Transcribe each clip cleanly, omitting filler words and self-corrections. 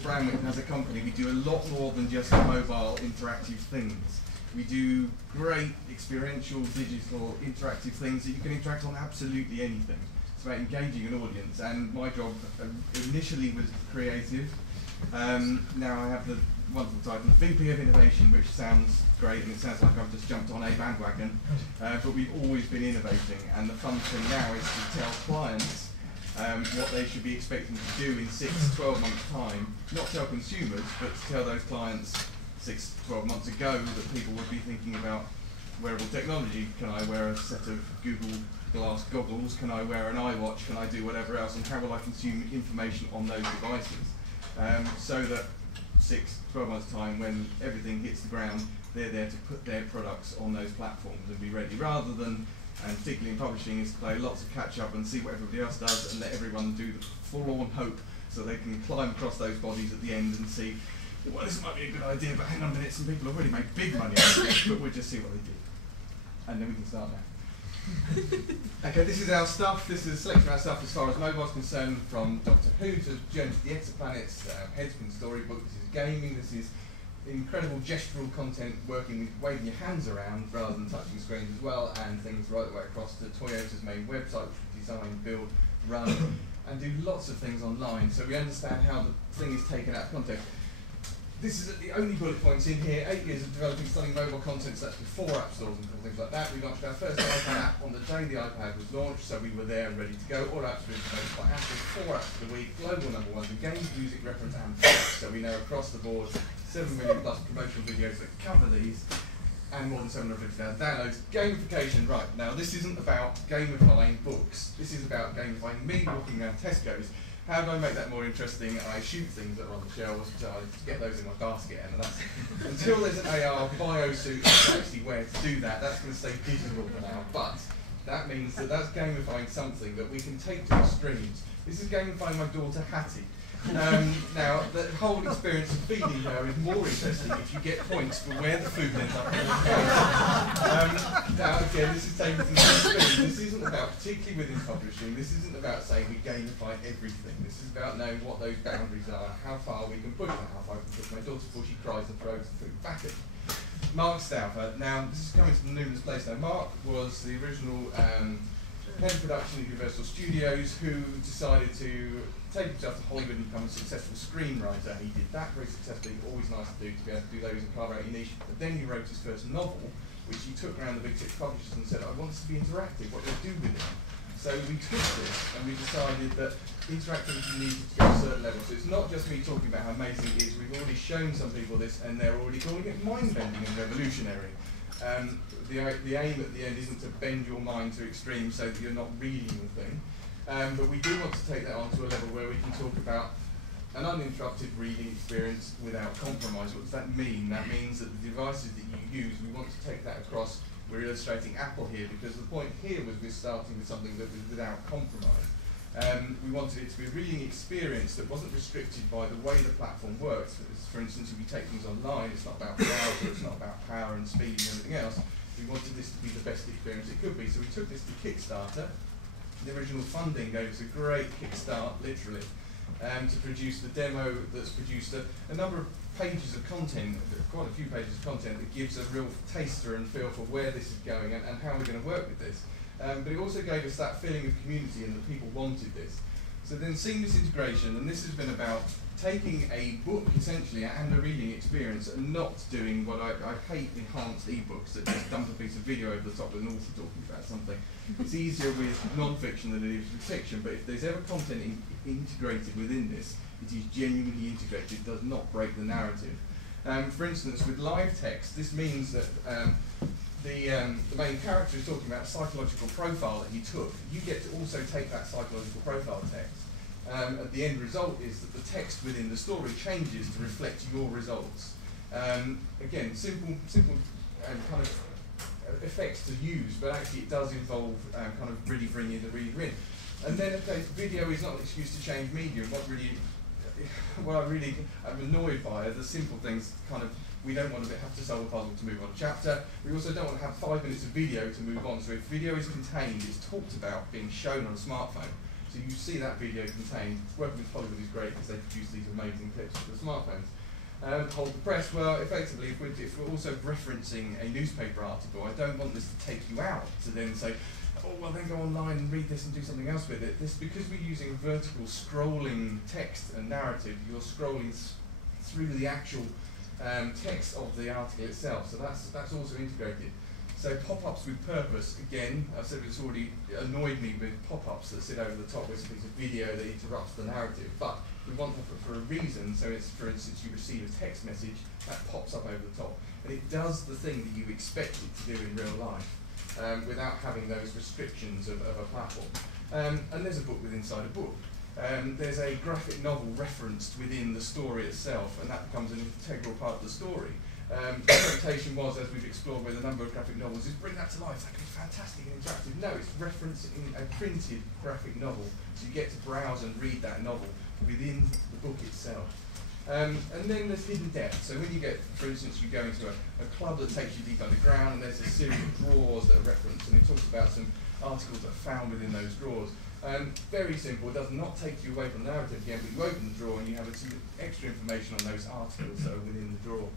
with Brandwidth as a company, we do a lot more than just mobile interactive things. We do great experiential, digital, interactive things that you can interact on absolutely anything. It's about engaging an audience, and my job initially was creative. Now I have the wonderful title, VP of Innovation, which sounds great, and it sounds like I've just jumped on a bandwagon, but we've always been innovating, and the fun thing now is to tell clients what they should be expecting to do in 6-12 months' time, not tell consumers, but to tell those clients 6-12 months ago that people would be thinking about wearable technology. Can I wear a set of Google Glass goggles? Can I wear an iWatch? Can I do whatever else? And how will I consume information on those devices? So that 6-12 months' time, when everything hits the ground, they're there to put their products on those platforms and be ready, rather than, and particularly in publishing, is to play lots of catch up and see what everybody else does and let everyone do the forlorn hope so they can climb across those bodies at the end and see, well, this might be a good idea, but hang on a minute, some people have already made big money out of it, but we'll just see what they do. And then we can start now. Okay, this is our stuff. This is a selection of our stuff as far as mobile's concerned, from Doctor Who to Journey to the Exoplanets, Headspin Storybook. This is gaming. This is incredible gestural content, working with waving your hands around rather than touching screens as well, and things right the way across to Toyota's main website, which we design, build, run, and do lots of things online. So we understand how the thing is taken out of context. This is the only bullet points in here. 8 years of developing stunning mobile content, so that's before app stores and things like that. We launched our first iPad app on the day the iPad was launched, so we were there and ready to go. All apps were introduced by Apple, 4 apps of the week, global #1 in games, music, reference, and products. So we know across the board 7 million plus promotional videos that cover these, and more than 750,000 downloads. Gamification, right, now this isn't about gamifying books. This is about gamifying me walking around Tesco's. How do I make that more interesting? I shoot things that are on the shelves, so I get those in my basket, and that's, until there's an AR biosuit that actually where to do that, that's going to stay digital for now, but that means that that's gamifying something that we can take to extremes. This is gamifying my daughter Hattie. Now, the whole experience of feeding her is more interesting if you get points for where the food ends up in the plate. Now, again, this is taken to the extreme. This isn't about, particularly within publishing, this isn't about saying we gamify everything. This is about knowing what those boundaries are, how far we can push them, how far we can push my daughter before she cries and throws the food back at me. Mark Stauffer. Now, this is coming from the Numinous Place. Now, Mark was the original head of production at Universal Studios, who decided to take himself to Hollywood and become a successful screenwriter. He did that very successfully, always nice to be able to do those and carve out your niche. But then he wrote his first novel, which he took around the big 6 publishers and said, I want this to be interactive, what do I do with it? So we took this and we decided that interactivity needed to go to a certain level. So it's not just me talking about how amazing it is, we've already shown some people this and they're already calling it mind-bending and revolutionary. The aim at the end isn't to bend your mind to extremes so that you're not reading the thing. But we do want to take that on to a level where we can talk about an uninterrupted reading experience without compromise. What does that mean? That means that the devices that you use, we want to take that across. We're illustrating Apple here because the point here was we're starting with something that was without compromise. We wanted it to be a reading experience that wasn't restricted by the way the platform works. For instance, if you take things online, it's not about browser, it's not about power and speed and everything else. We wanted this to be the best experience it could be. So we took this to Kickstarter. The original funding gave us a great kickstart, literally, to produce the demo that's produced a number of pages of content, quite a few pages of content that gives a real taster and feel for where this is going and how we're going to work with this. But it also gave us that feeling of community and that people wanted this. So then seamless integration, and this has been about taking a book essentially and a reading experience and not doing what I hate enhanced ebooks that just dump a piece of video over the top with an author talking about something. It's easier with non-fiction than it is with fiction, but if there's ever content integrated within this, it is genuinely integrated, it does not break the narrative. For instance, with live text, this means that the main character is talking about a psychological profile that he took. You get to also take that psychological profile text. At the end result is that the text within the story changes to reflect your results. Again, simple kind of effects to use, but actually it does involve kind of really bringing the reader in. And then, okay, video is not an excuse to change medium. What I really am annoyed by are the simple things, kind of, we don't want to have to solve a puzzle to move on a chapter. We also don't want to have 5 minutes of video to move on. So if video is contained, it's talked about being shown on a smartphone, So you see that video contained. Working with Hollywood is great because they produce these amazing clips for the smartphones. Hold the press, well, effectively, if we're also referencing a newspaper article, I don't want this to take you out to then say, oh, well, then go online and read this and do something else with it. This, because we're using vertical scrolling text and narrative, you're scrolling through the actual text of the article itself, so that's also integrated. So pop-ups with purpose, again, I've said it's already annoyed me with pop-ups that sit over the top with a piece of video that interrupts the narrative, but we want them for a reason. So it's, for instance, you receive a text message that pops up over the top, and it does the thing that you expect it to do in real life, without having those restrictions of a platform. And there's a book within inside a book. There's a graphic novel referenced within the story itself, and that becomes an integral part of the story. The temptation was, as we've explored with a number of graphic novels, is bring that to life. That could be fantastic and interactive. No, it's referenced in a printed graphic novel, so you get to browse and read that novel within the book itself. And then there's hidden depth. So when you get, for instance, you go into a club that takes you deep underground, and there's a series of drawers that are referenced, and it talks about some articles that are found within those drawers. Very simple, it does not take you away from the narrative again, but you open the drawer and you have some extra information on those articles that are within the drawer.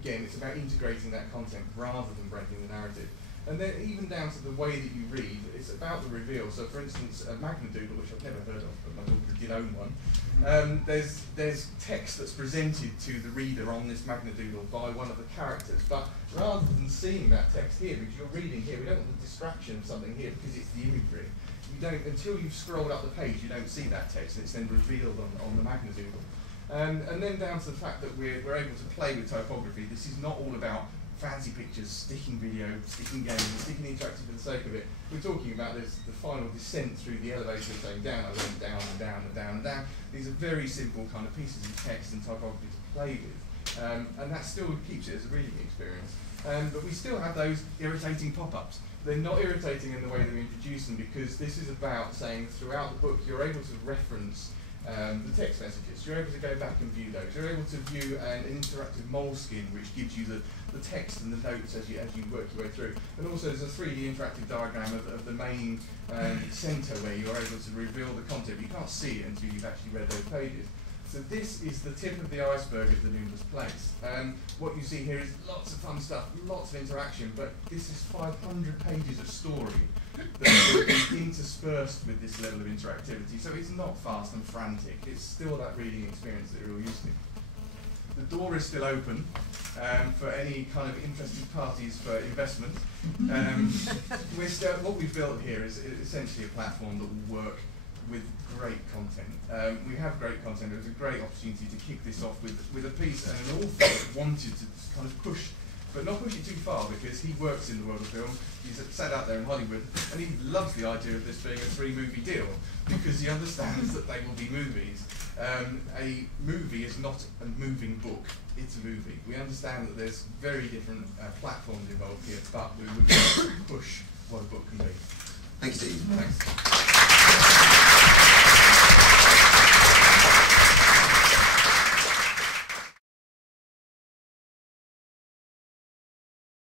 Again, it's about integrating that content rather than breaking the narrative. And then even down to the way that you read, it's about the reveal. So for instance, a Magnadoodle, which I've never heard of, but my daughter did own one, there's text that's presented to the reader on this Magnadoodle by one of the characters. But rather than seeing that text here, because you're reading here, we don't want the distraction of something here because it's the imagery. You don't, until you've scrolled up the page, you don't see that text, and it's then revealed on the Magnadoodle. And then down to the fact that we're able to play with typography. This is not all about fancy pictures, sticking video, sticking games, sticking interactive for the sake of it. We're talking about this, the final descent through the elevator going down. I went down and down and down and down. These are very simple kind of pieces of text and typography to play with. And that still keeps it as a reading experience. But we still have those irritating pop-ups. They're not irritating in the way that we introduce them, because this is about saying throughout the book you're able to reference the text messages. You're able to go back and view those. You're able to view an interactive moleskin which gives you the text and the notes as you work your way through. And also there's a 3D interactive diagram of the main centre where you're able to reveal the content. You can't see it until you've actually read those pages. So this is the tip of the iceberg of the Numinous Place. What you see here is lots of fun stuff, lots of interaction, but this is 500 pages of story that will be interspersed with this level of interactivity. So it's not fast and frantic, it's still that reading experience that you're all used to. The door is still open for any kind of interested parties for investment. What we've built here is essentially a platform that will work with great content. We have great content. It was a great opportunity to kick this off with a piece and an author that wanted to kind of push, but not push it too far, because he works in the world of film. He's sat out there in Hollywood, and he loves the idea of this being a 3-movie deal, because he understands that they will be movies. A movie is not a moving book, it's a movie. We understand that there's very different platforms involved here, but we would push what a book can be. Thank you, Steve. Thanks.